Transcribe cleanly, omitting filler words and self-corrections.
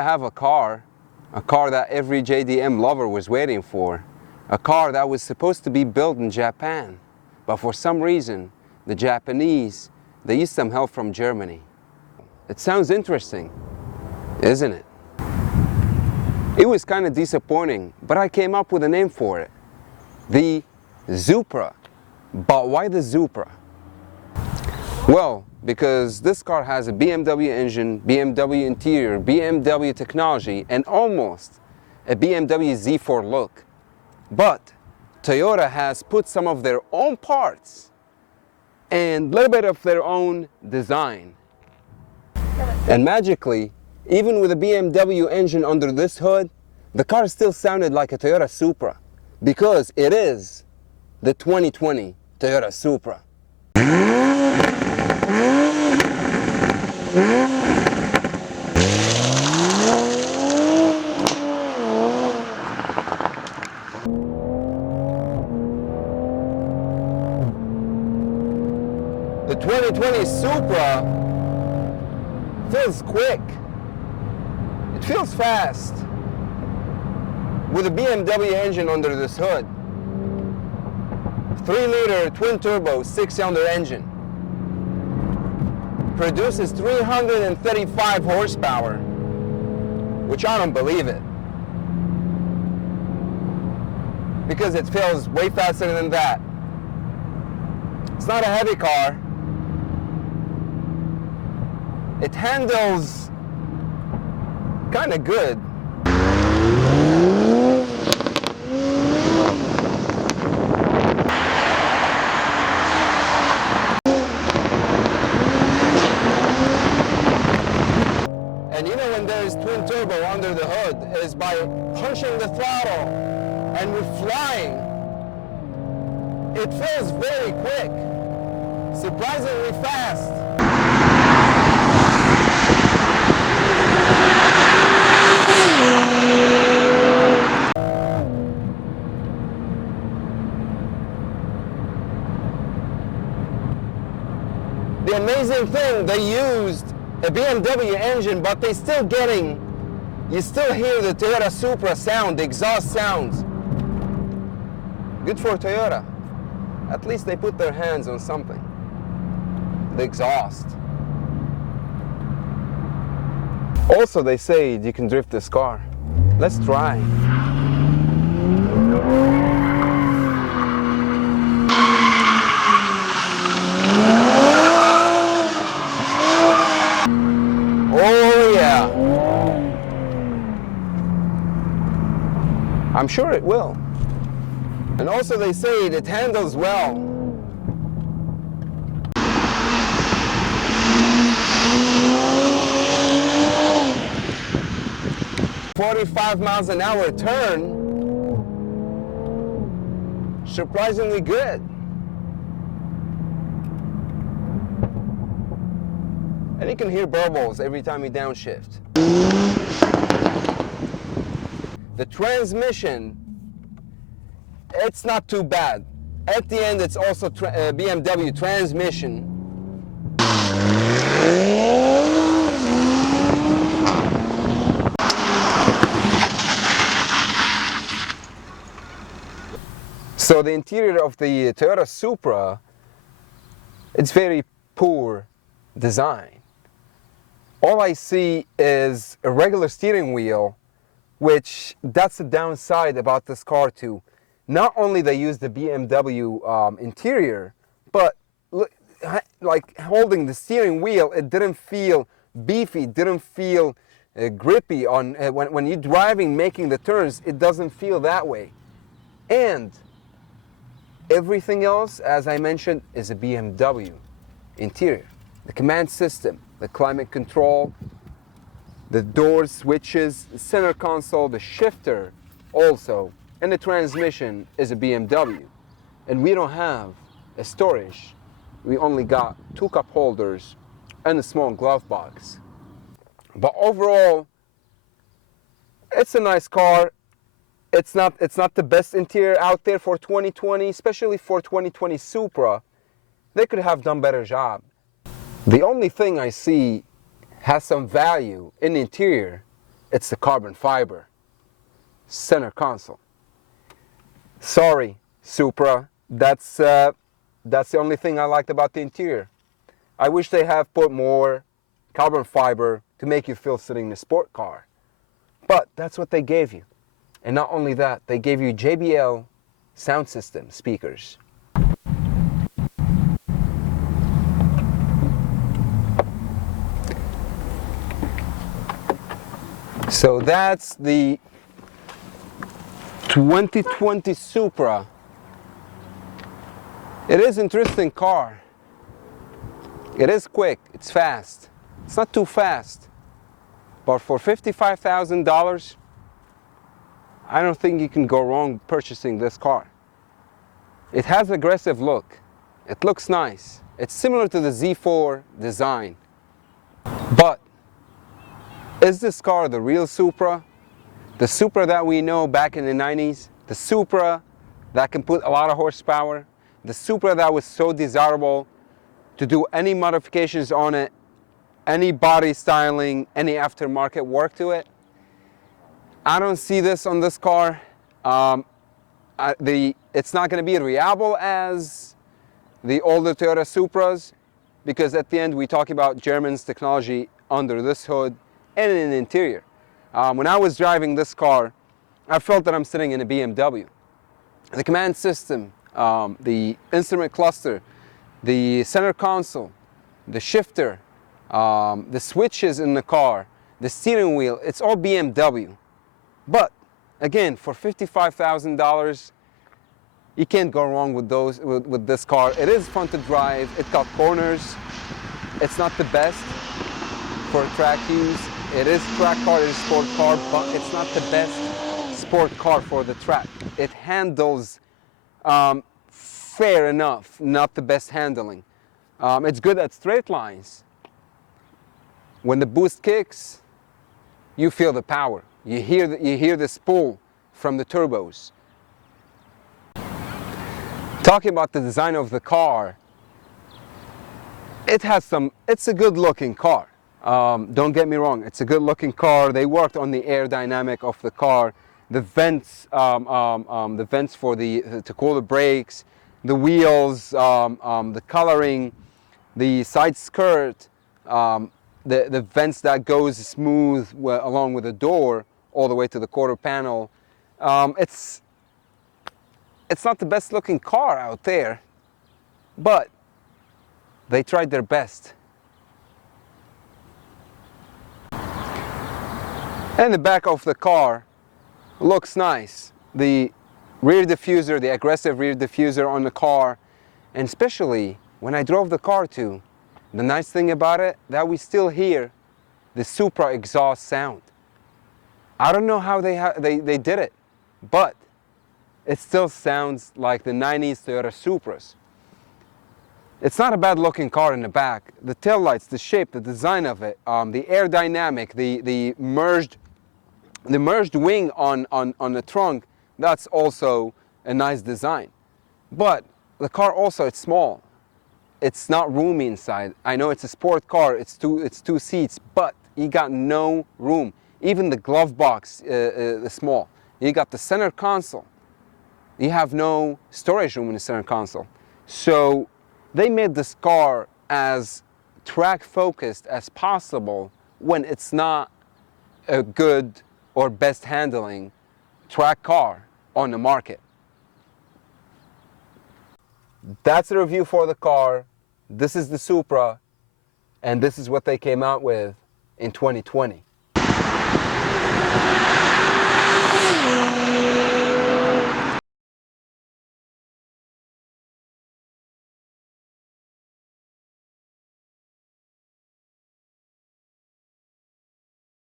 I have a car that every JDM lover was waiting for, a car that was supposed to be built in Japan, but for some reason, the Japanese, they used some help from Germany. It sounds interesting, isn't it? It was kind of disappointing, but I came up with a name for it. The Supra. But why the Supra? Well, because this car has a BMW engine, BMW interior, BMW technology, and almost a BMW Z4 look. But Toyota has put some of their own parts and a little bit of their own design. And magically, even with a BMW engine under this hood, the car still sounded like a Toyota Supra, because it is the 2020 Toyota Supra. The 2020 Supra feels quick. It feels fast with a BMW engine under this hood. 3-liter twin-turbo 6-cylinder engine. Produces 335 horsepower, which I don't believe it, because it feels way faster than that. It's not a heavy car. It handles kind of good. And you know when there's twin turbo under the hood is by punching the throttle and we're flying. It feels very quick, surprisingly fast. The amazing thing, they used a BMW engine, but you still hear the Toyota Supra sound, the exhaust sounds. Good for Toyota. At least they put their hands on something. The exhaust. Also, they say you can drift this car. Let's try. Oh yeah. I'm sure it will. And also they say it handles well. "45 miles an hour turn, surprisingly good. And you can hear burbles every time you downshift. The transmission, it's not too bad. At the end, it's also BMW transmission. So the interior of the Toyota Supra, it's very poor design. All I see is a regular steering wheel, which that's the downside about this car too. Not only they use the BMW interior, but like holding the steering wheel, it didn't feel beefy, didn't feel grippy on when you're driving, making the turns. It doesn't feel that way. And everything else, as I mentioned, is a BMW interior. The command system, the climate control, the door switches, the center console, the shifter also, and the transmission is a BMW. And we don't have a storage. We only got 2 cup holders and a small glove box. But overall, it's a nice car. It's not the best interior out there for 2020, especially for 2020 Supra. They could have done better job. The only thing I see has some value in the interior It's the carbon fiber center console. Sorry, Supra, that's the only thing I liked about the interior. I wish they have put more carbon fiber to make you feel sitting in a sport car. But that's what they gave you. And not only that, they gave you JBL sound system speakers. So that's the 2020 Supra. It is an interesting car. It is quick, it's fast. It's not too fast. But for $55,000, I don't think you can go wrong purchasing this car. It has an aggressive look. It looks nice. It's similar to the Z4 design. But is this car the real Supra? The Supra that we know back in the 90s? The Supra that can put a lot of horsepower? The Supra that was so desirable to do any modifications on it, any body styling, any aftermarket work to it? I don't see this on this car. It's not going to be as reliable as the older Toyota Supras, because at the end we talk about German's technology under this hood and in the interior. When I was driving this car, I felt that I'm sitting in a BMW. The command system, the instrument cluster, the center console, the shifter, the switches in the car, the steering wheel, it's all BMW. But again, for $55,000, you can't go wrong with with this car. It is fun to drive. It got corners. It's not the best for track use. It is track car, it is sport car, but it's not the best sport car for the track. It handles fair enough, not the best handling. It's good at straight lines. When the boost kicks, you feel the power. You hear the pull from the turbos. Talking about the design of the car, it's a good looking car. Don't get me wrong, it's a good looking car. They worked on the aerodynamic of the car, the vents for to cool the brakes, the wheels, the coloring, the side skirt, the vents that goes smooth along with the door all the way to the quarter panel. It's not the best looking car out there, but they tried their best. And the back of the car looks nice. The rear diffuser, the aggressive rear diffuser on the car, and especially when I drove the car too, the nice thing about it, that we still hear the supraexhaust sound. I don't know how they did it, but it still sounds like the 90s Toyota Supras. It's not a bad looking car in the back. The taillights, the shape, the design of it, the aerodynamic, the merged wing on the trunk, that's also a nice design. But the car also, it's small. It's not roomy inside. I know it's a sport car, it's two seats, but you got no room. Even the glove box is small. You got the center console. You have no storage room in the center console. So they made this car as track focused as possible when it's not a good or best handling track car on the market. That's the review for the car. This is the Supra, and this is what they came out with in 2020.